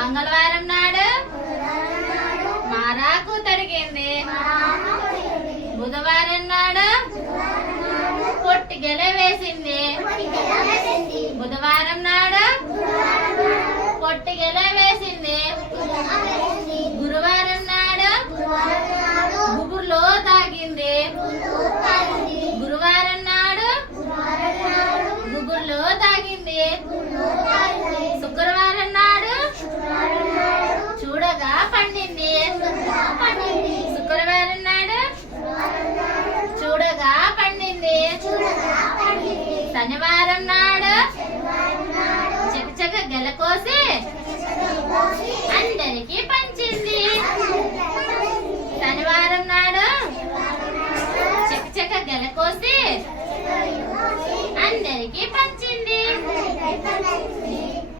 మంగళవారం నాడు మారాకు తడిగింది. బుధవారం నాడు పొట్టి గెల వేసింది. బుధవారం నాడు పొట్టి గెల వేసింది. గురువారం నాడు గుబుర్లో తాగింది. గురువారం నాడు గుబుర్లో తాగింది. శుక్రవారం నాడు చూడగా పండింది. శుక్రవారం నాడు చూడగా పండింది. శనివారం